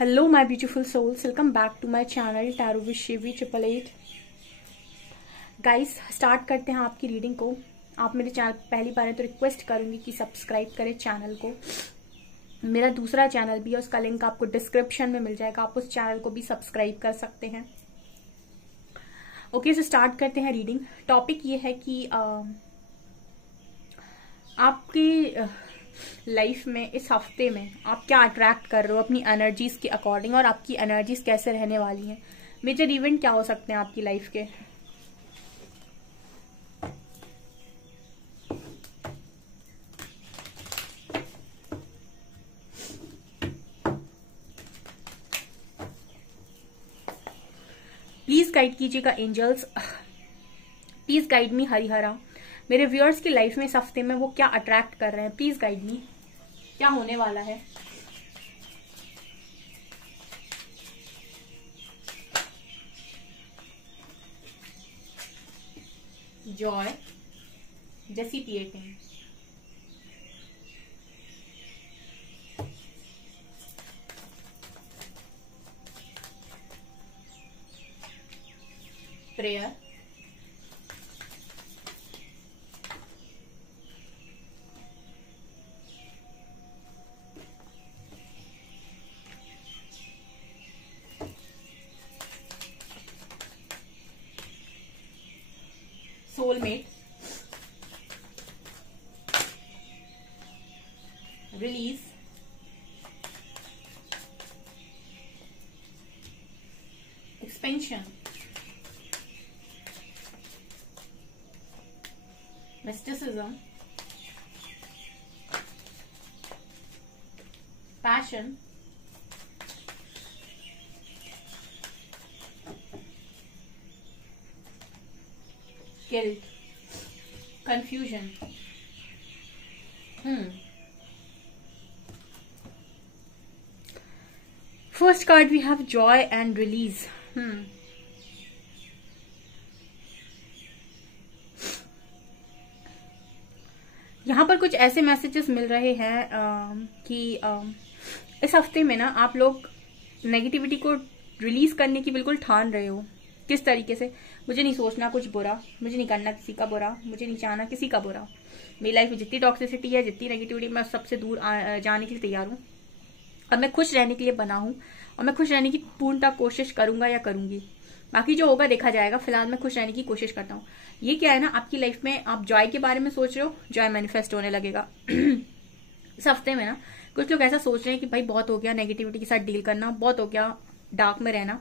Hello my beautiful souls, welcome back to my channel Tarot with Shivi 888। Guys start करते हैं आपकी reading को। आप मेरे चैनल पहली बार है तो रिक्वेस्ट करूंगी कि सब्सक्राइब करें चैनल को। मेरा दूसरा चैनल भी है, उसका लिंक आपको डिस्क्रिप्शन में मिल जाएगा, आप उस चैनल को भी सब्सक्राइब कर सकते हैं। ओके, तो स्टार्ट करते हैं रीडिंग। टॉपिक ये है कि आपकी लाइफ में इस हफ्ते में आप क्या अट्रैक्ट कर रहे हो अपनी एनर्जीज के अकॉर्डिंग, और आपकी एनर्जीज कैसे रहने वाली हैं। मेजर इवेंट क्या हो सकते हैं आपकी लाइफ के। प्लीज गाइड कीजिएगा angels, please guide me Harihara. मेरे व्यूअर्स की लाइफ में इस हफ्ते में वो क्या अट्रैक्ट कर रहे हैं, प्लीज गाइड मी, क्या होने वाला है। Joy, dissipating, prayer, soulmate, release, expansion, mysticism, passion, guilt, confusion. First card we have joy and release. यहाँ पर कुछ ऐसे मैसेजेस मिल रहे हैं कि इस हफ्ते में ना आप लोग नेगेटिविटी को रिलीज करने की बिल्कुल ठान रहे हो। किस तरीके से, मुझे नहीं सोचना कुछ बुरा, मुझे नहीं करना किसी का बुरा, मुझे नहीं चाहना किसी का बुरा। मेरी लाइफ में जितनी टॉक्सिसिटी है, जितनी नेगेटिविटी, मैं सबसे दूर जाने के लिए तैयार हूँ। और मैं खुश रहने के लिए बना हूँ, और मैं खुश रहने की पूर्णतः कोशिश करूंगा या करूंगी। बाकी जो होगा देखा जाएगा, फिलहाल मैं खुश रहने की कोशिश करता हूँ। ये क्या है ना, आपकी लाइफ में आप जॉय के बारे में सोच रहे हो, जॉय मैनिफेस्ट होने लगेगा। इस हफ्ते में ना कुछ लोग ऐसा सोच रहे हैं कि भाई बहुत हो गया नेगेटिविटी के साथ डील करना, बहुत हो गया डार्क में रहना,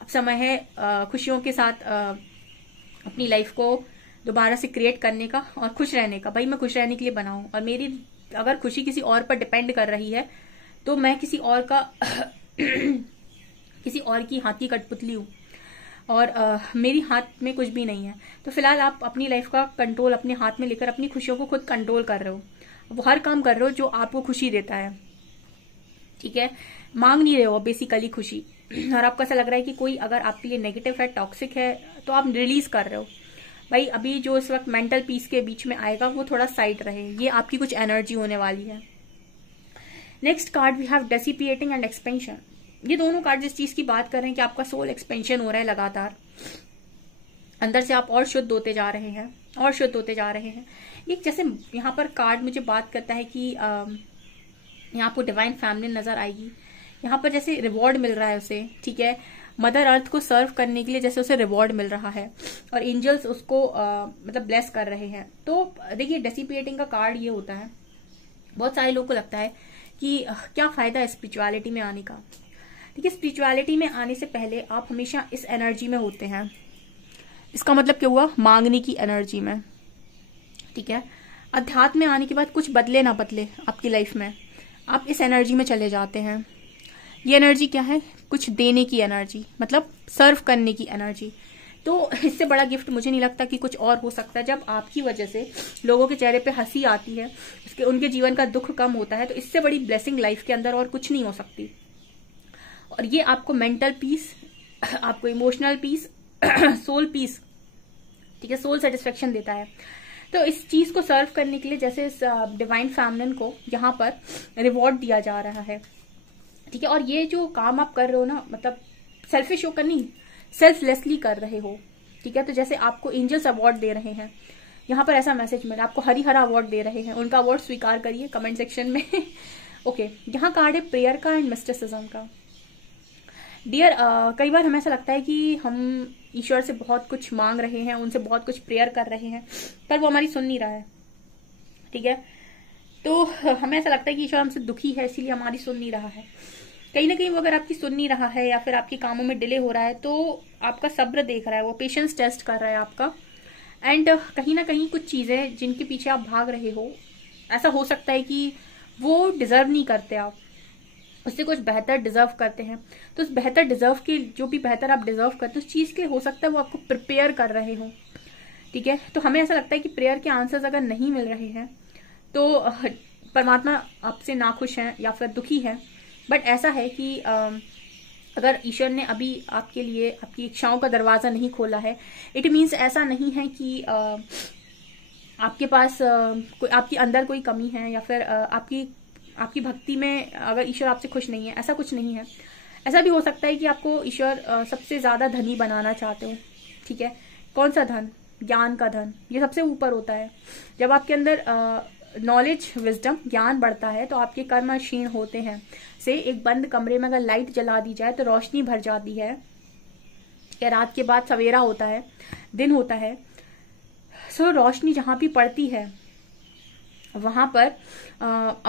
अब समय है खुशियों के साथ अपनी लाइफ को दोबारा से क्रिएट करने का और खुश रहने का। भाई मैं खुश रहने के लिए बना हूं, और मेरी अगर खुशी किसी और पर डिपेंड कर रही है तो मैं किसी और का किसी और की हाथ की कठपुतली हूं, और मेरी हाथ में कुछ भी नहीं है। तो फिलहाल आप अपनी लाइफ का कंट्रोल अपने हाथ में लेकर अपनी खुशियों को खुद कंट्रोल कर रहे हो। वो हर काम कर रहे हो जो आपको खुशी देता है, ठीक है। मांग नहीं रहे हो बेसिकली खुशी, और आपको ऐसा लग रहा है कि कोई अगर आपके लिए नेगेटिव है, टॉक्सिक है, तो आप रिलीज कर रहे हो। भाई अभी जो इस वक्त मेंटल पीस के बीच में आएगा वो थोड़ा साइड रहे, ये आपकी कुछ एनर्जी होने वाली है। Next card we have dissipating and expansion. ये दोनों कार्ड जिस चीज की बात कर रहे हैं कि आपका सोल एक्सपेंशन हो रहा है लगातार, अंदर से आप और शुद्ध होते जा रहे हैं, और शुद्ध होते जा रहे हैं। एक जैसे यहाँ पर कार्ड मुझे बात करता है कि यहाँ आपको डिवाइन फैमिली नजर आएगी। यहाँ पर जैसे रिवॉर्ड मिल रहा है उसे, ठीक है, मदर अर्थ को सर्व करने के लिए जैसे उसे रिवॉर्ड मिल रहा है, और एंजल्स उसको मतलब ब्लेस कर रहे हैं। तो देखिए डिसिपिएटिंग का कार्ड ये होता है, बहुत सारे लोगों को लगता है कि क्या फायदा है स्पिरिचुअलिटी में आने का। देखिए स्पिरिचुअलिटी में आने से पहले आप हमेशा इस एनर्जी में होते हैं। इसका मतलब क्या हुआ, मांगने की एनर्जी में, ठीक है। अध्यात्म में आने के बाद कुछ बदले ना बदले आपकी लाइफ में, आप इस एनर्जी में चले जाते हैं। ये एनर्जी क्या है, कुछ देने की एनर्जी, मतलब सर्व करने की एनर्जी। तो इससे बड़ा गिफ्ट मुझे नहीं लगता कि कुछ और हो सकता है। जब आपकी वजह से लोगों के चेहरे पे हंसी आती है, उसके उनके जीवन का दुख कम होता है, तो इससे बड़ी ब्लेसिंग लाइफ के अंदर और कुछ नहीं हो सकती। और ये आपको मेंटल पीस, आपको इमोशनल पीस, सोल पीस, ठीक है, सोल सेटिस्फेक्शन देता है। तो इस चीज को सर्व करने के लिए जैसे इस डिवाइन फेमिनिन को यहाँ पर रिवॉर्ड दिया जा रहा है। ठीक है। और ये जो काम आप कर रहे हो ना, मतलब सेल्फिश होकर नहीं, सेल्फलेसली कर रहे हो। ठीक है। तो जैसे आपको एंजल्स अवार्ड दे रहे हैं, यहाँ पर ऐसा मैसेज मिला, आपको हरिहरा अवार्ड दे रहे हैं, उनका अवार्ड स्वीकार करिए कमेंट सेक्शन में। ओके, यहाँ कार्ड है प्रेयर का एंड मिस्टिसिज्म का। डियर, कई बार हमें ऐसा लगता है कि हम ईश्वर से बहुत कुछ मांग रहे हैं, उनसे बहुत कुछ प्रेयर कर रहे हैं, पर वो हमारी सुन नहीं रहा है। ठीक है। तो हमें ऐसा लगता है कि ईश्वर हमसे दुखी है, इसीलिए हमारी सुन नहीं रहा है। कहीं ना कहीं वो अगर आपकी सुन नहीं रहा है या फिर आपके कामों में डिले हो रहा है, तो आपका सब्र देख रहा है, वो पेशेंस टेस्ट कर रहा है आपका। एंड कहीं ना कहीं कुछ चीजें जिनके पीछे आप भाग रहे हो, ऐसा हो सकता है कि वो डिजर्व नहीं करते, आप उससे कुछ बेहतर डिजर्व करते हैं। तो उस बेहतर डिजर्व के, जो भी बेहतर आप डिजर्व करते हो, उस चीज के हो सकता है वो आपको प्रिपेयर कर रहे हो। ठीक है। तो हमें ऐसा लगता है कि प्रेयर के आंसर्स अगर नहीं मिल रहे हैं तो परमात्मा आपसे नाखुश है या फिर दुखी है। बट ऐसा है कि अगर ईश्वर ने अभी आपके लिए आपकी इच्छाओं का दरवाजा नहीं खोला है, इट मीन्स ऐसा नहीं है कि आपके पास आपके अंदर कोई कमी है या फिर आपकी भक्ति में अगर ईश्वर आपसे खुश नहीं है, ऐसा कुछ नहीं है। ऐसा भी हो सकता है कि आपको ईश्वर सबसे ज्यादा धनी बनाना चाहते हो। ठीक है। कौन सा धन? ज्ञान का धन, ये सबसे ऊपर होता है। जब आपके अंदर नॉलेज, विजडम, ज्ञान बढ़ता है तो आपके कर्म क्षीण होते हैं। से एक बंद कमरे में अगर लाइट जला दी जाए तो रोशनी भर जाती है। या रात के बाद सवेरा होता है, दिन होता है। सो रोशनी जहां भी पड़ती है वहां पर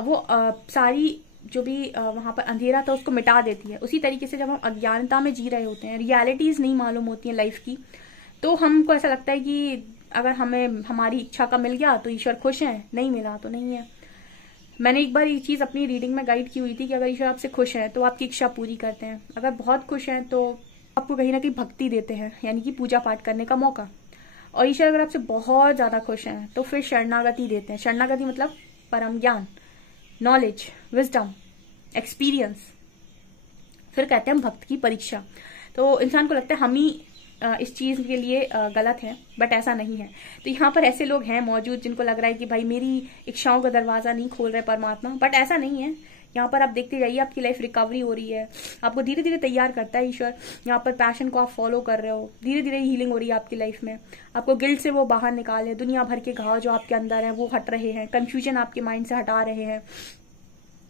वो सारी जो भी वहां पर अंधेरा था उसको मिटा देती है। उसी तरीके से जब हम अज्ञानता में जी रहे होते हैं, रियलिटीज नहीं मालूम होती हैं लाइफ की, तो हमको ऐसा लगता है कि अगर हमें हमारी इच्छा का मिल गया तो ईश्वर खुश है, नहीं मिला तो नहीं है। मैंने एक बार ये चीज अपनी रीडिंग में गाइड की हुई थी कि अगर ईश्वर आपसे खुश है तो आपकी इच्छा पूरी करते हैं, अगर बहुत खुश हैं तो आपको कहीं ना कहीं भक्ति देते हैं, यानी कि पूजा पाठ करने का मौका। और ईश्वर अगर आपसे बहुत ज्यादा खुश हैं तो फिर शरणागति देते हैं। शरणागति मतलब परम ज्ञान, नॉलेज, विजडम, एक्सपीरियंस। फिर कहते हैं हम भक्त की परीक्षा। तो इंसान को लगता है हम ही इस चीज के लिए गलत है, बट ऐसा नहीं है। तो यहाँ पर ऐसे लोग हैं मौजूद जिनको लग रहा है कि भाई मेरी इच्छाओं का दरवाजा नहीं खोल रहे परमात्मा, बट ऐसा नहीं है। यहाँ पर आप देखते जाइए, आपकी लाइफ रिकवरी हो रही है, आपको धीरे धीरे तैयार करता है ईश्वर। यहाँ पर पैशन को आप फॉलो कर रहे हो, धीरे धीरे हीलिंग हो रही है आपकी लाइफ में। आपको गिल्ट से वो बाहर निकाले, दुनिया भर के घाव जो आपके अंदर है वो हट रहे हैं, कंफ्यूजन आपके माइंड से हटा रहे हैं,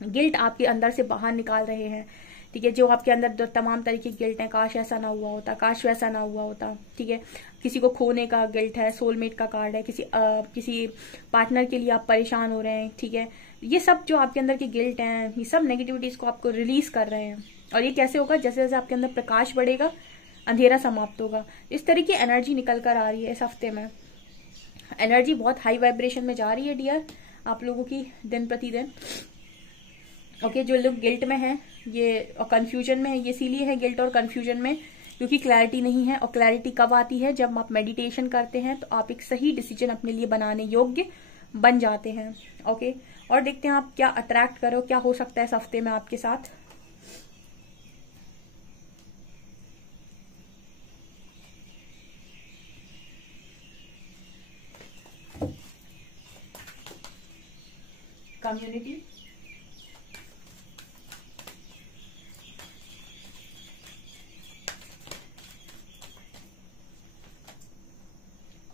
गिल्ट आपके अंदर से बाहर निकाल रहे हैं। ठीक है। जो आपके अंदर तमाम तरीके की गिल्ट है, काश ऐसा ना हुआ होता, काश वैसा ना हुआ होता। ठीक है। किसी को खोने का गिल्ट है, सोलमेट का कार्ड है, किसी पार्टनर के लिए आप परेशान हो रहे हैं। ठीक है। ये सब जो आपके अंदर की गिल्ट है, ये सब नेगेटिविटीज को आपको रिलीज कर रहे हैं। और ये कैसे होगा? जैसे जैसे आपके अंदर प्रकाश बढ़ेगा, अंधेरा समाप्त होगा। इस तरह की एनर्जी निकल कर आ रही है इस हफ्ते में। एनर्जी बहुत हाई वाइब्रेशन में जा रही है डियर, आप लोगों की दिन प्रतिदिन। ओके, जो लोग गिल्ट में हैं ये और कंफ्यूजन में है, ये इसीलिए है गिल्ट और कंफ्यूजन में क्योंकि क्लैरिटी नहीं है। और क्लैरिटी कब आती है? जब आप मेडिटेशन करते हैं तो आप एक सही डिसीजन अपने लिए बनाने योग्य बन जाते हैं। ओके, और देखते हैं आप क्या अट्रैक्ट करो, क्या हो सकता है इस हफ्ते में आपके साथ। Community,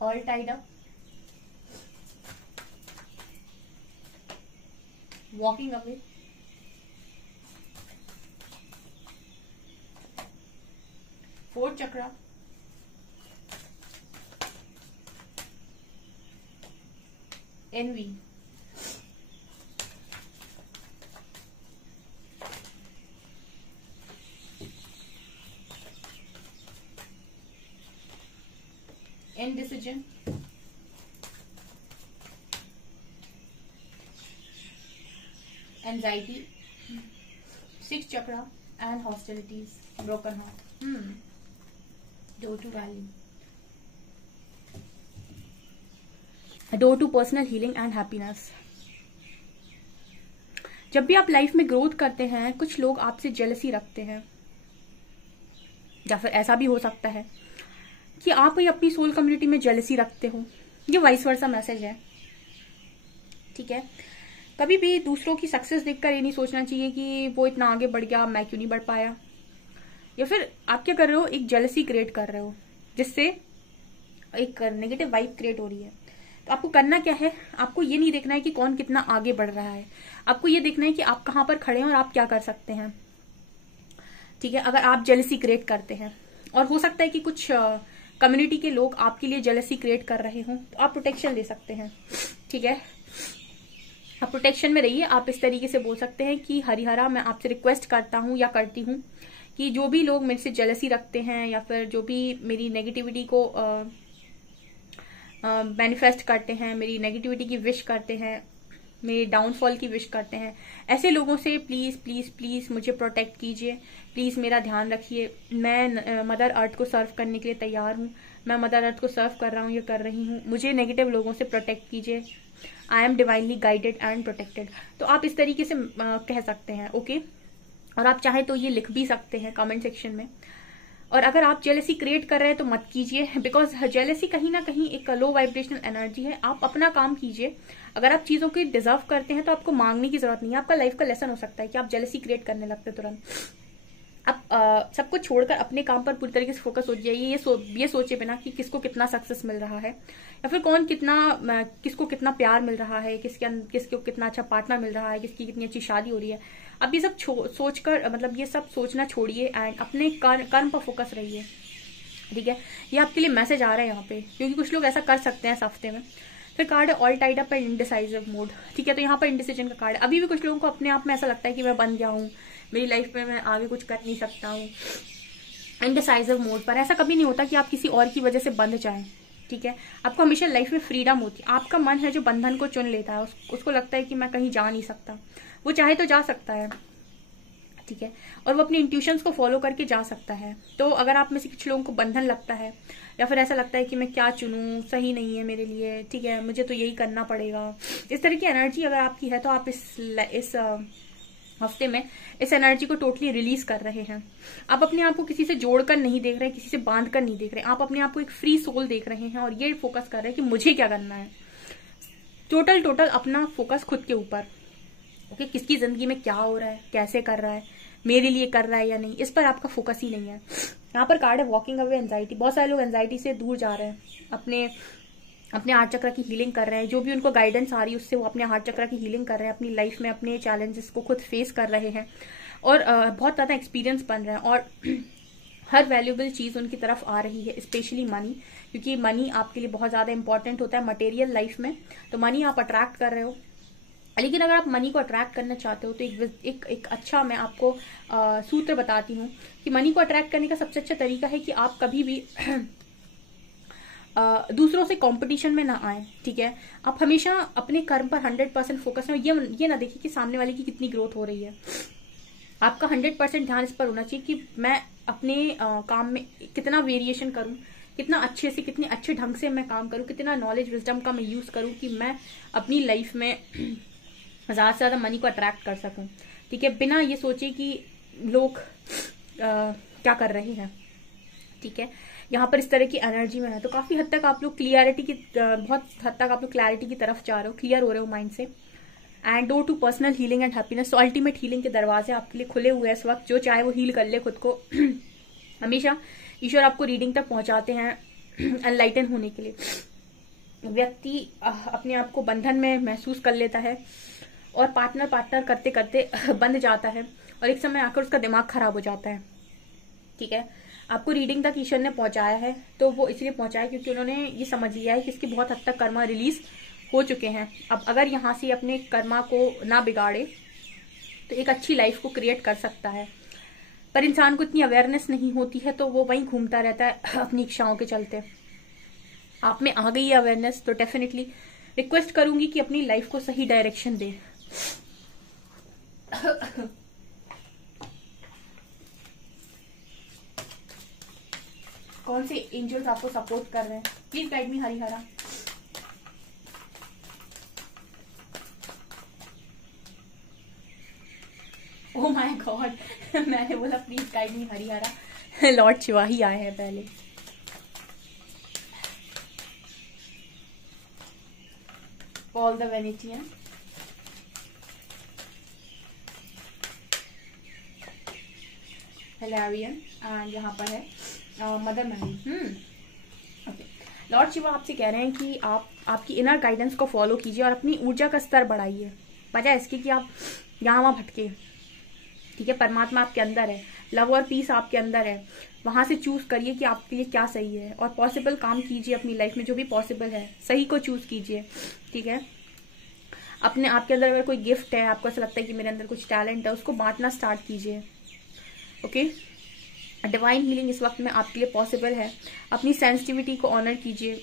all tied up, walking away, fourth chakra, envy, indecision, anxiety, sixth chakra, and hostilities, broken heart. Door to value, door to personal healing and happiness. जब भी आप लाइफ में ग्रोथ करते हैं, कुछ लोग आपसे जेलसी रखते हैं, या फिर ऐसा भी हो सकता है कि आप ही अपनी सोल कम्युनिटी में जेलसी रखते हो। ये वाइस वर्सा मैसेज है। ठीक है। कभी भी दूसरों की सक्सेस देखकर ये नहीं सोचना चाहिए कि वो इतना आगे बढ़ गया, मैं क्यों नहीं बढ़ पाया। या फिर आप क्या कर रहे हो, एक जेलसी क्रिएट कर रहे हो जिससे एक नेगेटिव वाइब क्रिएट हो रही है। तो आपको करना क्या है, आपको ये नहीं देखना है कि कौन कितना आगे बढ़ रहा है, आपको ये देखना है कि आप कहाँ पर खड़े हैं और आप क्या कर सकते हैं। ठीक है, अगर आप जेलसी क्रिएट करते हैं और हो सकता है कि कुछ कम्युनिटी के लोग आपके लिए जेलसी क्रिएट कर रहे हों, तो आप प्रोटेक्शन ले सकते हैं। ठीक है, आप प्रोटेक्शन में रहिए। आप इस तरीके से बोल सकते हैं कि हरिहरा, मैं आपसे रिक्वेस्ट करता हूँ या करती हूँ कि जो भी लोग मेरे से जेलसी रखते हैं या फिर जो भी मेरी नेगेटिविटी को मैनिफेस्ट करते हैं, मेरी नेगेटिविटी की विश करते हैं, मेरे डाउनफॉल की विश करते हैं, ऐसे लोगों से प्लीज प्लीज प्लीज मुझे प्रोटेक्ट कीजिए, प्लीज मेरा ध्यान रखिए। मैं मदर अर्थ को सर्व करने के लिए तैयार हूँ, मैं मदर अर्थ को सर्व कर रहा हूँ या कर रही हूँ, मुझे नेगेटिव लोगों से प्रोटेक्ट कीजिए। I am divinely guided and protected. तो आप इस तरीके से कह सकते हैं। ओके, और आप चाहे तो ये लिख भी सकते हैं कमेंट सेक्शन में। और अगर आप जेलेसी क्रिएट कर रहे हैं तो मत कीजिए, बिकॉज जेलेसी कहीं ना कहीं एक लो वाइब्रेशनल एनर्जी है। आप अपना काम कीजिए। अगर आप चीजों की डिजर्व करते हैं तो आपको मांगने की जरूरत नहीं है। आपका लाइफ का लेसन हो सकता है कि आप जेलेसी क्रिएट करने लगते तुरंत। आप सबको छोड़कर अपने काम पर पूरी तरीके से फोकस हो जाइए। ये सोचे बिना कि किसको कितना सक्सेस मिल रहा है या फिर कौन किसको कितना प्यार मिल रहा है, किसको कितना अच्छा पार्टनर मिल रहा है, किसकी कितनी अच्छी शादी हो रही है। अब ये सब सोचकर मतलब ये सब सोचना छोड़िए एंड अपने कर्म पर फोकस रहिए। ठीक है, ये आपके लिए मैसेज आ रहा है यहाँ पे, क्योंकि कुछ लोग ऐसा कर सकते हैं इस हफ्ते में। फिर कार्ड है all tied up and indecisive mode. ठीक है, तो यहाँ पर इंडिसीजन का कार्ड है। अभी भी कुछ लोगों को अपने आप में ऐसा लगता है कि मैं बन गया हूँ, मेरी लाइफ में मैं आगे कुछ कर नहीं सकता हूँ। इंडिसाइसिव मोड पर ऐसा कभी नहीं होता कि आप किसी और की वजह से बंध जाएं। ठीक है, आपको हमेशा लाइफ में फ्रीडम होती है। आपका मन है जो बंधन को चुन लेता है, उसको लगता है कि मैं कहीं जा नहीं सकता। वो चाहे तो जा सकता है। ठीक है, और वो अपने इंट्यूशंस को फॉलो करके जा सकता है। तो अगर आप में से कुछ लोगों को बंधन लगता है या फिर ऐसा लगता है कि मैं क्या चुनूं, सही नहीं है मेरे लिए, ठीक है, मुझे तो यही करना पड़ेगा, इस तरह की एनर्जी अगर आपकी है तो आप इस हफ्ते में इस एनर्जी को टोटली रिलीज कर रहे हैं। आप अपने आप को किसी से जोड़कर नहीं देख रहे, किसी से बांध कर नहीं देख रहे, आप अपने आप को एक फ्री सोल देख रहे हैं और ये फोकस कर रहे हैं कि मुझे क्या करना है। टोटल अपना फोकस खुद के ऊपर। ओके, किसकी जिंदगी में क्या हो रहा है, कैसे कर रहा है, मेरे लिए कर रहा है या नहीं, इस पर आपका फोकस ही नहीं है। यहाँ पर कार्ड है वॉकिंग अवे एंजाइटी। बहुत सारे लोग एंजाइटी से दूर जा रहे हैं, अपने हार्ट चक्र की हीलिंग कर रहे हैं। जो भी उनको गाइडेंस आ रही है उससे वो अपने हार्ट चक्र की हीलिंग कर रहे हैं, अपनी लाइफ में अपने चैलेंजेस को खुद फेस कर रहे हैं और बहुत ज्यादा एक्सपीरियंस बन रहा है। और हर वैल्यूएबल चीज उनकी तरफ आ रही है, स्पेशली मनी, क्योंकि मनी आपके लिए बहुत ज्यादा इंपॉर्टेंट होता है मटेरियल लाइफ में। तो मनी आप अट्रैक्ट कर रहे हो। लेकिन अगर आप मनी को अट्रैक्ट करना चाहते हो तो एक अच्छा मैं आपको सूत्र बताती हूँ कि मनी को अट्रैक्ट करने का सबसे अच्छा तरीका है कि आप कभी भी दूसरों से कंपटीशन में ना आए। ठीक है, आप हमेशा अपने कर्म पर 100% फोकस में। ये ना देखिए कि सामने वाले की कितनी ग्रोथ हो रही है। आपका 100% ध्यान इस पर होना चाहिए कि मैं अपने काम में कितना वेरिएशन करूं, कितना अच्छे से, कितने अच्छे ढंग से मैं काम करूं, कितना नॉलेज विजडम का मैं यूज करूं कि मैं अपनी लाइफ में ज्यादा से ज्यादा मनी को अट्रैक्ट कर सकूं। ठीक है, बिना ये सोचे कि लोग क्या कर रहे हैं। ठीक है, यहाँ पर इस तरह की एनर्जी में है तो काफी हद तक आप लोग बहुत हद तक आप लोग क्लैरिटी की तरफ जा रहे हो, क्लियर हो रहे हो माइंड से। And door to personal healing and happiness. तो अल्टीमेट हीलिंग के दरवाजे आपके लिए खुले हुए हैं इस वक्त। जो चाहे वो हील कर ले खुद को। हमेशा ईश्वर आपको रीडिंग तक पहुंचाते हैं एनलाइटन होने के लिए। व्यक्ति अपने आप को बंधन में महसूस कर लेता है और पार्टनर करते करते बंध जाता है और एक समय आकर उसका दिमाग खराब हो जाता है। ठीक है, आपको रीडिंग तक ईश्वर ने पहुंचाया है तो वो इसलिए पहुंचाया क्योंकि उन्होंने ये समझ लिया है कि इसकी बहुत हद तक कर्मा रिलीज हो चुके हैं। अब अगर यहाँ से अपने कर्मा को ना बिगाड़े तो एक अच्छी लाइफ को क्रिएट कर सकता है। पर इंसान को इतनी अवेयरनेस नहीं होती है तो वो वहीं घूमता रहता है अपनी इच्छाओं के चलते। आप में आ गई है अवेयरनेस तो डेफिनेटली रिक्वेस्ट करूंगी कि अपनी लाइफ को सही डायरेक्शन दे। कौन से एंजल्स आपको सपोर्ट कर रहे हैं, please guide me Harihara. Oh my God, मैंने बोला please guide me Harihara. Lord Shiva ही आए हैं पहले। All the Venetian. Hilarion and यहाँ पर है mother Mary. Okay, Lord Shiva आपसे कह रहे हैं कि आप आपकी इनर गाइडेंस को फॉलो कीजिए और अपनी ऊर्जा का स्तर बढ़ाइए, बजाय इसके कि आप यहाँ वहाँ भटके। ठीक है, परमात्मा आपके अंदर है, लव और पीस आपके अंदर है, वहां से चूज करिए कि आपके लिए क्या सही है और पॉसिबल काम कीजिए अपनी लाइफ में, जो भी पॉसिबल है सही को चूज कीजिए। ठीक है, अपने आपके अंदर अगर कोई गिफ्ट है, आपको ऐसा लगता है कि मेरे अंदर कुछ टैलेंट है, उसको बांटना स्टार्ट कीजिए। ओके, डिवाइन हीलिंग इस वक्त में आपके लिए पॉसिबल है। अपनी सेंसिटिविटी को ऑनर कीजिए।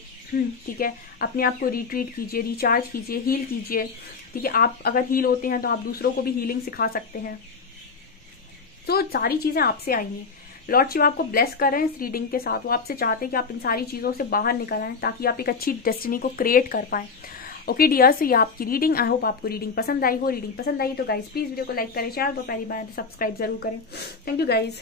ठीक है, अपने आप को रिट्रीट कीजिए, रिचार्ज कीजिए, हील कीजिए। ठीक है, आप अगर हील होते हैं तो आप दूसरों को भी हीलिंग सिखा सकते हैं। तो सारी चीजें आपसे आएंगी। लॉर्ड शिव आपको ब्लेस कर रहे हैं इस रीडिंग के साथ। वो आपसे चाहते हैं कि आप इन सारी चीजों से बाहर निकल आए ताकि आप एक अच्छी डेस्टिनी को क्रिएट कर पाए। ओके डियर्स, ये आपकी रीडिंग। आई होप आपको रीडिंग पसंद आई हो। रीडिंग पसंद आई तो गाइज प्लीज वीडियो को लाइक करें, चैनल को पहली बार तो सब्सक्राइब जरूर करें। Thank you guys.